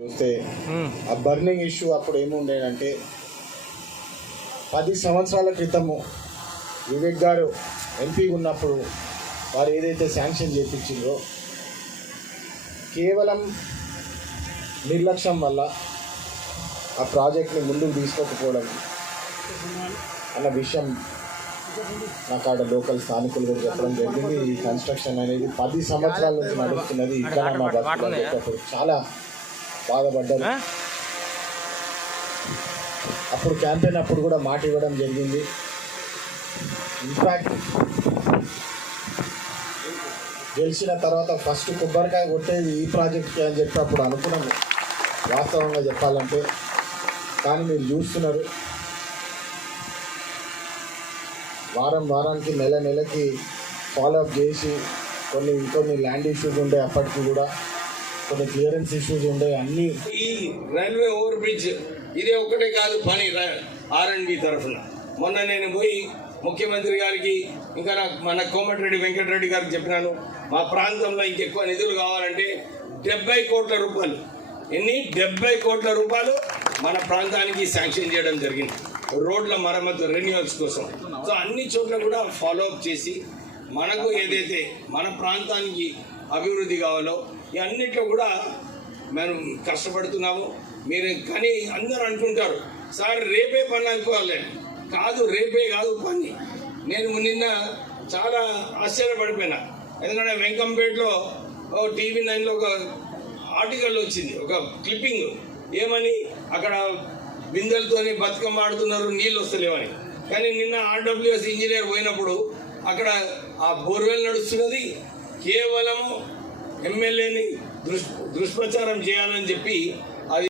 చూస్తే ఆ burning issue అప్పుడు ఏముండేదంటే 10 సంవత్సరాల క్రితము వివేక్ గారు ఎంపీ ఉన్నప్పుడు వారు ఏదైతే శాంక్షన్ చేయించిందో కేవలం నిర్లక్ష్యం వల్ల ఆ ప్రాజెక్ట్ని ముందుకు తీసుకోకపోవడం అన్న విషయం నాకు ఆడ లోకల్ స్థానికులు కూడా చెప్పడం జరిగింది. ఈ కన్స్ట్రక్షన్ అనేది 10 సంవత్సరాల నుంచి నడుస్తున్నది. ఇక్కడ నా బతుకులు చాలా బాధపడ్డారు. అప్పుడు క్యాంపెయిన్ అప్పుడు కూడా మాట ఇవ్వడం జరిగింది. ఇన్ఫ్యాక్ట్ గెలిచిన తర్వాత ఫస్ట్ కొబ్బరికాయ కొట్టేది ఈ ప్రాజెక్ట్కి అని చెప్పి అప్పుడు అనుకున్నాము, వాస్తవంగా చెప్పాలంటే. కానీ మీరు చూస్తున్నారు, వారానికి నెలకి ఫాలోఅప్ చేసి కొన్ని ల్యాండ్ ఇష్యూస్ ఉండే, అప్పటికి కూడా కొన్ని క్లియరెన్స్ ఇష్యూస్ ఉండే. అన్నీ ఈ రైల్వే ఓవర్ బ్రిడ్జ్ ఇదే ఒక్కటే కాదు పని R&B తరఫున. మొన్న నేను పోయి ముఖ్యమంత్రి గారికి ఇంకా మన కోమటిరెడ్డి వెంకటరెడ్డి గారికి చెప్పినాను, మా ప్రాంతంలో ఇంకెక్కువ నిధులు కావాలంటే 70 కోట్ల రూపాయలు 70 కోట్ల రూపాయలు మన ప్రాంతానికి శాంక్షన్ చేయడం జరిగింది, రోడ్ల మరమ్మతు రెన్యూవల్స్ కోసం. సో అన్ని చోట్ల కూడా ఫాలోఅప్ చేసి మనకు ఏదైతే మన ప్రాంతానికి అభివృద్ధి కావాలో ఈ అన్నిట్లో కూడా మనం కష్టపడుతున్నాము. మీరు కానీ అందరూ అనుకుంటారు, సార్ రేపే పని అనుకోవాలి. కాదు, రేపే కాదు పని. నేను నిన్న చాలా ఆశ్చర్యపడిపోయినా. ఎందుకంటే వెంకంపేటలో TV 9లో ఒక ఆర్టికల్ వచ్చింది, ఒక క్లిప్పింగ్. ఏమని, అక్కడ బిందెలతోని బతుకమ్మ ఆడుతున్నారు, నీళ్ళు వస్తలేవని. కానీ నిన్న RWS ఇంజనీర్ పోయినప్పుడు అక్కడ ఆ బోర్వెల్ నడుస్తున్నది కేవలము ఎమ్మెల్యేని దుష్ప్రచారం చేయాలని చెప్పి